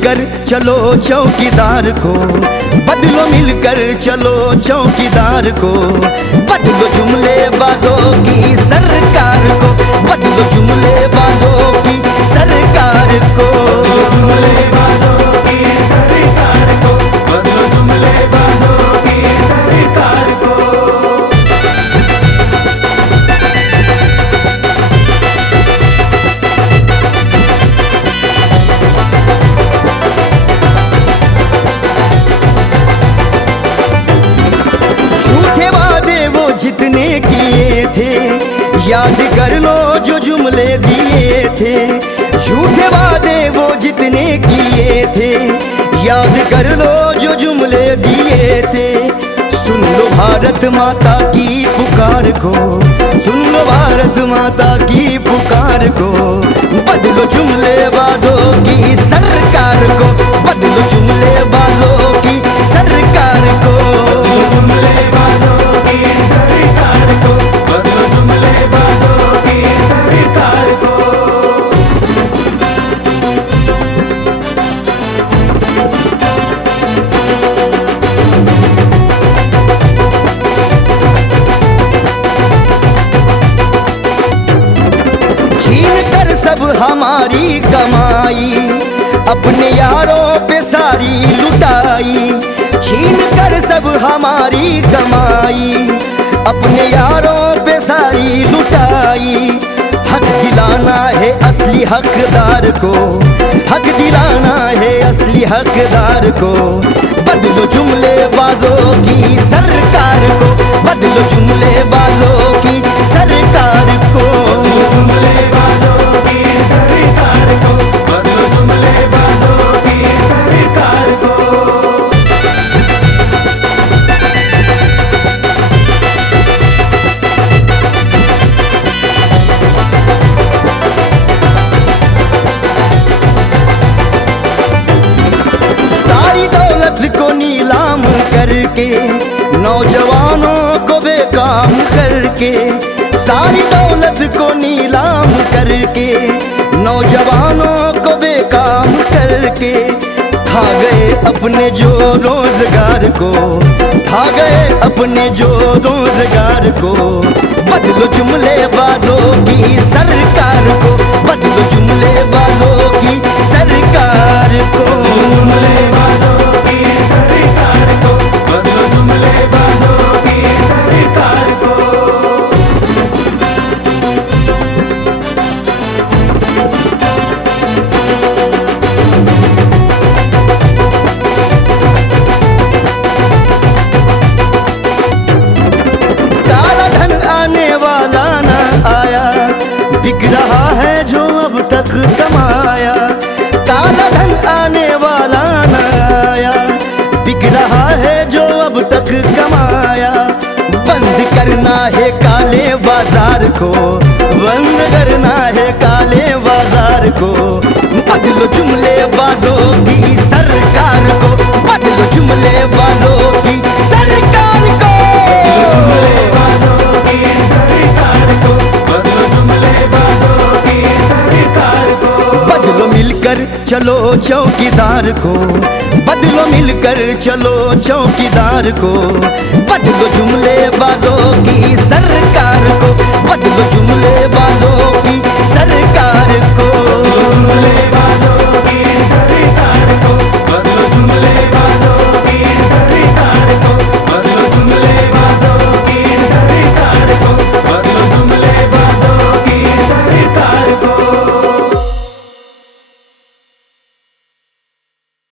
मिलकर चलो चौकीदार को, बदलो मिलकर चलो चौकीदार को, बदलो जुमले बाजों की सरकार को, बदलो जुमले बाजों की सरकार को, जुमले बाजों की सरकार को, बदलो जुमले बाजों की सरकार को। जितने किए थे याद कर लो जो जुमले दिए थे, झूठे वादे वो जितने किए थे याद कर लो जो जुमले दिए थे। सुन लो भारत माता की पुकार को, सुन लो भारत माता की पुकार को, बदलो जुमले बाजों की सरकार को, बदलो जुमले बाजों की सरकार को, जुमले बाजों की सरकार को, बदलो जुमले बाजों की सरकार को। छीन कर सब हमारी कमाई, अपने यारों पे सारी लुटाई, छीन कर सब हमारी कमाई, अपने यारों पे सारी लुटाई। हक दिलाना है असली हकदार को, हक दिलाना है असली हकदार को, बदलो जुमले बाजों की सरकार को, बदलो जुमले बाजों की सरकार को, जुमले बाजों की सरकार को, बदलो जुमले बाजों की सरकार को। को नीलाम करके नौजवानों को बेकाम करके, सारी दौलत को नीलाम करके नौजवानों को बेकाम करके, खा गए अपने जो रोजगार को, खा गए अपने जो रोजगार को, बदलो जुमले बाजों की सरकार को, बदलो जुमले बाजों की सरकार को, जुमले बाजों की सरकार को, बदलो जुमले बाजों की सरकार को। काला धन आने वाला न आया, बिक रहा है जो अब तक कमाया, काला धन आने वाला न आया, बिक रहा है जो अब तक कमाया। बंद करना है काले बाजार को, बंद करना है काले बाजार को, बदलो जुमले बाजों की सरकार को, बदलो जुमले बाजों की सरकार को, जुमले बाजों की सरकार को, बदलो जुमले बाजों की सरकार को। बदलो मिलकर चलो चौकीदार को, बदलो मिलकर चलो चौकीदार को, बदलो जुमले बाजों